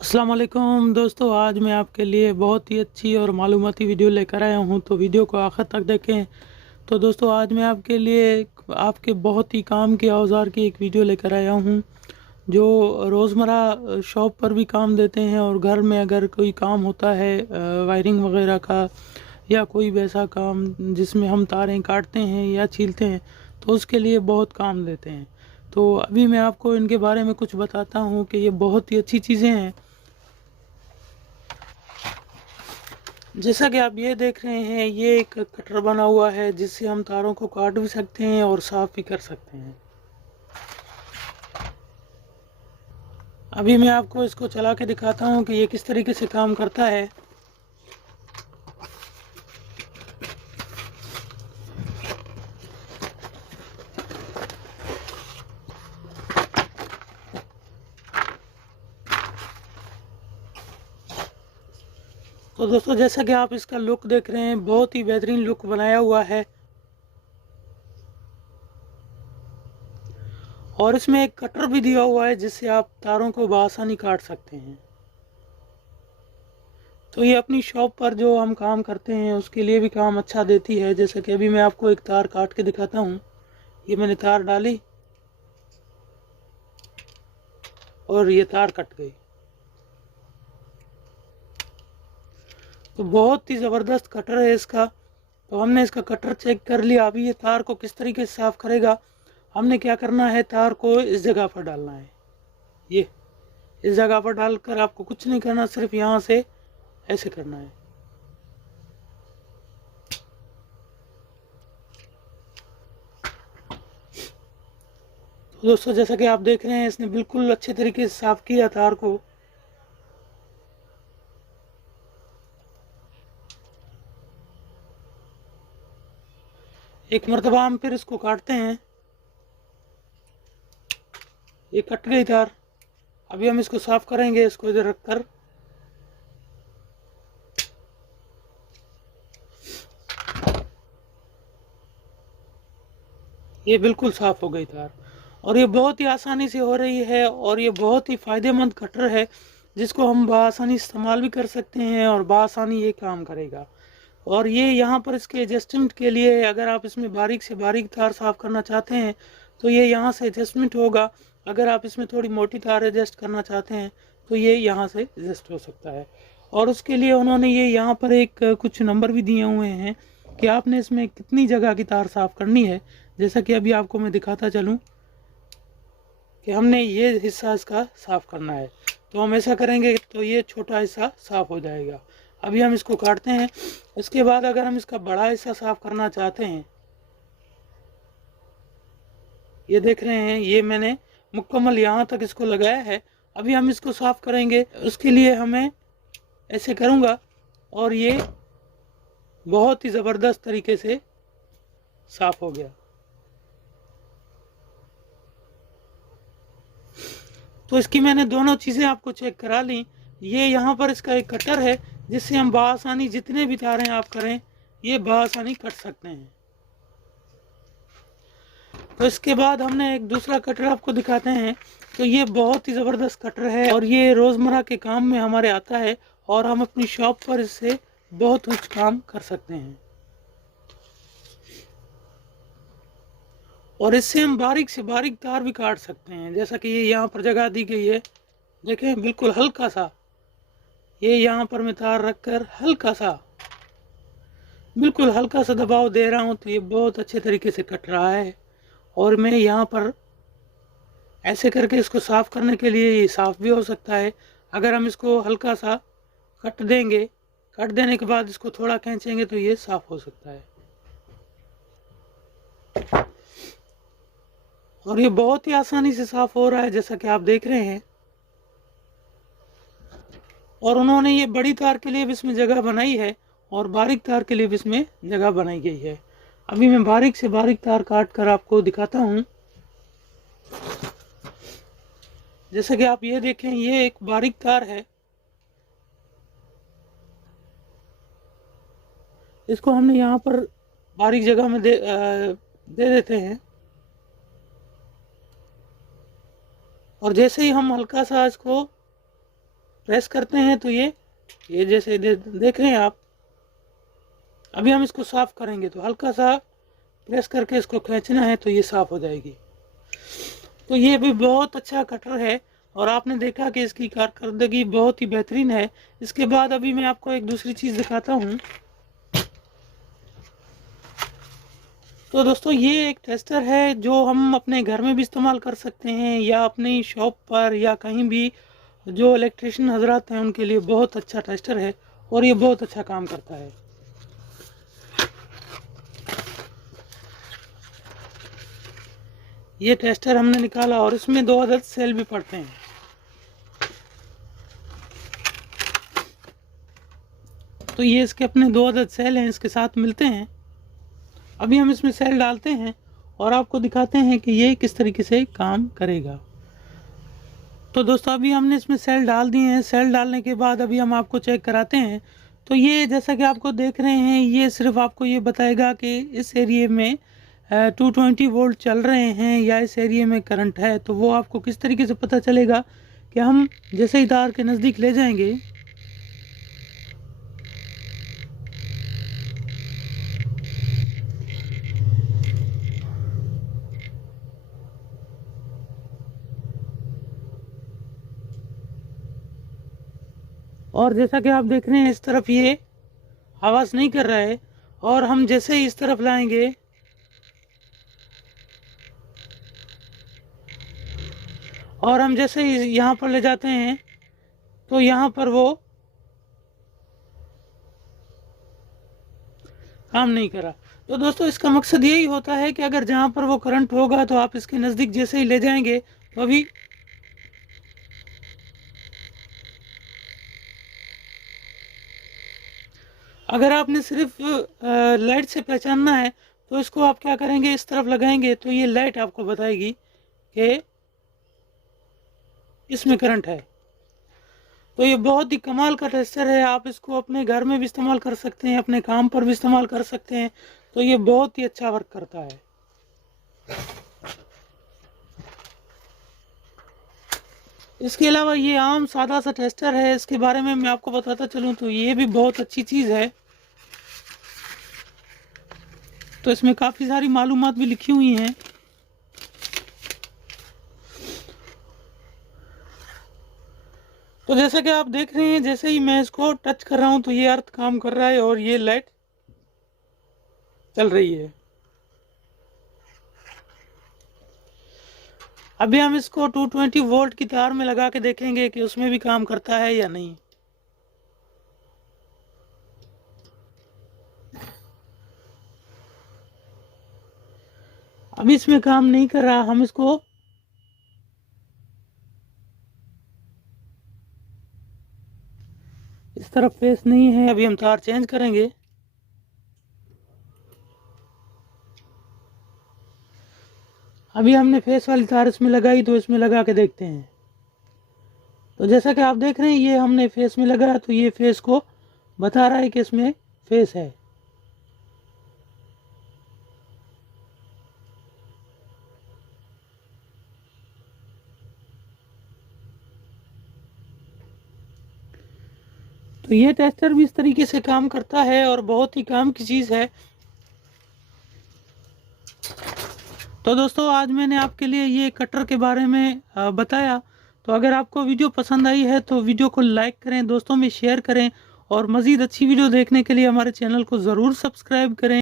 अस्सलाम वालेकुम दोस्तों, आज मैं आपके लिए बहुत ही अच्छी और मालूमाती वीडियो लेकर आया हूं, तो वीडियो को आखिर तक देखें। तो दोस्तों, आज मैं आपके लिए आपके बहुत ही काम के औजार की एक वीडियो लेकर आया हूं, जो रोज़मर्रा शॉप पर भी काम देते हैं और घर में अगर कोई काम होता है वायरिंग वगैरह का, या कोई वैसा काम जिसमें हम तारें काटते हैं या छीलते हैं, तो उसके लिए बहुत काम देते हैं। तो अभी मैं आपको इनके बारे में कुछ बताता हूँ कि ये बहुत ही अच्छी चीज़ें हैं। जैसा कि आप ये देख रहे हैं, ये एक कटर बना हुआ है जिससे हम तारों को काट भी सकते हैं और साफ भी कर सकते हैं। अभी मैं आपको इसको चला के दिखाता हूँ कि ये किस तरीके से काम करता है। तो दोस्तों, जैसा कि आप इसका लुक देख रहे हैं, बहुत ही बेहतरीन लुक बनाया हुआ है। और इसमें एक कटर भी दिया हुआ है जिससे आप तारों को बआसानी काट सकते हैं। तो ये अपनी शॉप पर जो हम काम करते हैं उसके लिए भी काम अच्छा देती है। जैसे कि अभी मैं आपको एक तार काट के दिखाता हूँ। ये मैंने तार डाली और ये तार कट गई। तो बहुत ही ज़बरदस्त कटर है इसका। तो हमने इसका कटर चेक कर लिया। अभी ये तार को किस तरीके से साफ़ करेगा, हमने क्या करना है, तार को इस जगह पर डालना है। ये इस जगह पर डालकर आपको कुछ नहीं करना, सिर्फ यहाँ से ऐसे करना है। तो दोस्तों, जैसा कि आप देख रहे हैं, इसने बिल्कुल अच्छे तरीके से साफ़ किया तार को। एक मरतबा हम फिर इसको काटते हैं। ये कट गई तार। अभी हम इसको साफ़ करेंगे, इसको इधर रखकर। ये बिल्कुल साफ़ हो गई तार और ये बहुत ही आसानी से हो रही है। और ये बहुत ही फ़ायदेमंद कटर है जिसको हम बआसानी इस्तेमाल भी कर सकते हैं और बआसानी ये काम करेगा। और ये यहाँ पर इसके एडजस्टमेंट के लिए है। अगर आप इसमें बारीक से बारीक तार साफ़ करना चाहते हैं तो ये यहाँ से एडजस्टमेंट होगा। अगर आप इसमें थोड़ी मोटी तार एडजस्ट करना चाहते हैं तो ये यहाँ से एडजस्ट हो सकता है। और उसके लिए उन्होंने ये यहाँ पर एक कुछ नंबर भी दिए हुए हैं कि आपने इसमें कितनी जगह की तार साफ़ करनी है। जैसा कि अभी आपको मैं दिखाता चलूँ कि हमने ये हिस्सा इसका साफ़ करना है, तो हम ऐसा करेंगे तो ये छोटा हिस्सा साफ़ हो जाएगा। अभी हम इसको काटते हैं। इसके बाद अगर हम इसका बड़ा हिस्सा साफ़ करना चाहते हैं, ये देख रहे हैं, ये मैंने मुकम्मल यहाँ तक इसको लगाया है। अभी हम इसको साफ़ करेंगे। उसके लिए हमें ऐसे करूँगा और ये बहुत ही ज़बरदस्त तरीके से साफ़ हो गया। तो इसकी मैंने दोनों चीज़ें आपको चेक करा ली। ये यहाँ पर इसका एक कटर है जिससे हम बआसानी जितने भी तारें आप करें, ये बआसानी कट सकते हैं। तो इसके बाद हमने एक दूसरा कटर आपको दिखाते हैं। तो ये बहुत ही ज़बरदस्त कटर है और ये रोज़मर्रा के काम में हमारे आता है और हम अपनी शॉप पर इससे बहुत कुछ काम कर सकते हैं। और इससे हम बारीक से बारीक तार भी काट सकते हैं। जैसा कि ये यहाँ पर जगह दी गई है, देखें, बिल्कुल हल्का सा ये यहाँ पर मैं तार रखकर बिल्कुल हल्का सा दबाव दे रहा हूँ, तो ये बहुत अच्छे तरीके से कट रहा है। और मैं यहाँ पर ऐसे करके इसको साफ़ करने के लिए ये साफ़ भी हो सकता है। अगर हम इसको हल्का सा कट देंगे, कट देने के बाद इसको थोड़ा खींचेंगे तो ये साफ़ हो सकता है। और ये बहुत ही आसानी से साफ़ हो रहा है, जैसा कि आप देख रहे हैं। और उन्होंने ये बड़ी तार के लिए भी इसमें जगह बनाई है और बारीक तार के लिए भी इसमें जगह बनाई गई है। अभी मैं बारीक से बारीक तार काट कर आपको दिखाता हूँ। जैसा कि आप ये देखें, ये एक बारीक तार है। इसको हमने यहाँ पर बारीक जगह में दे देते हैं। और जैसे ही हम हल्का सा इसको प्रेस करते हैं तो ये जैसे देख रहे हैं आप। अभी हम इसको साफ करेंगे तो हल्का सा प्रेस करके इसको खींचना है तो ये साफ हो जाएगी। तो ये भी बहुत अच्छा कटर है और आपने देखा कि इसकी कारकर्दगी बहुत ही बेहतरीन है। इसके बाद अभी मैं आपको एक दूसरी चीज़ दिखाता हूँ। तो दोस्तों ये एक टेस्टर है जो हम अपने घर में भी इस्तेमाल कर सकते हैं या अपनी शॉप पर या कहीं भी। जो इलेक्ट्रिशियन हजरात हैं उनके लिए बहुत अच्छा टेस्टर है और ये बहुत अच्छा काम करता है। ये टेस्टर हमने निकाला और इसमें 2 अदद सेल भी पड़ते हैं। तो ये इसके अपने 2 अदद सेल हैं, इसके साथ मिलते हैं। अभी हम इसमें सेल डालते हैं और आपको दिखाते हैं कि ये किस तरीके से काम करेगा। तो दोस्तों अभी हमने इसमें सेल डाल दिए हैं। सेल डालने के बाद अभी हम आपको चेक कराते हैं। तो ये जैसा कि आपको देख रहे हैं, ये सिर्फ आपको ये बताएगा कि इस एरिए में 220 वोल्ट चल रहे हैं या इस एरिए में करंट है। तो वो आपको किस तरीके से पता चलेगा कि हम जैसे ही तार के नज़दीक ले जाएंगे और जैसा कि आप देख रहे हैं इस तरफ ये आवाज़ नहीं कर रहा है और हम जैसे ही इस तरफ लाएंगे और हम जैसे ही यहाँ पर ले जाते हैं तो यहाँ पर वो काम नहीं करा। तो दोस्तों इसका मकसद यही होता है कि अगर जहाँ पर वो करंट होगा तो आप इसके नज़दीक जैसे ही ले जाएंगे तो अभी अगर आपने सिर्फ लाइट से पहचानना है तो इसको आप क्या करेंगे, इस तरफ लगाएंगे तो ये लाइट आपको बताएगी कि इसमें करंट है। तो ये बहुत ही कमाल का टेस्टर है। आप इसको अपने घर में भी इस्तेमाल कर सकते हैं, अपने काम पर भी इस्तेमाल कर सकते हैं। तो ये बहुत ही अच्छा वर्क करता है। इसके अलावा ये आम सादा सा टेस्टर है, इसके बारे में मैं आपको बताता चलूँ तो ये भी बहुत अच्छी चीज़ है। तो इसमें काफ़ी सारी मालूमात भी लिखी हुई हैं। तो जैसा कि आप देख रहे हैं, जैसे ही मैं इसको टच कर रहा हूं तो ये अर्थ काम कर रहा है और ये लाइट चल रही है। अभी हम इसको 220 वोल्ट की तार में लगा के देखेंगे कि उसमें भी काम करता है या नहीं। अभी इसमें काम नहीं कर रहा। हम इसको इस तरफ फेस नहीं है। अभी हम तार चेंज करेंगे। अभी हमने फेस वाली तार इसमें लगाई तो इसमें लगा के देखते हैं। तो जैसा कि आप देख रहे हैं ये हमने फेस में लगाया तो ये फेस को बता रहा है कि इसमें फेस है। तो ये टेस्टर भी इस तरीके से काम करता है और बहुत ही काम की चीज़ है। तो दोस्तों आज मैंने आपके लिए ये कटर के बारे में बताया। तो अगर आपको वीडियो पसंद आई है तो वीडियो को लाइक करें, दोस्तों में शेयर करें और मज़ीद अच्छी वीडियो देखने के लिए हमारे चैनल को ज़रूर सब्सक्राइब करें।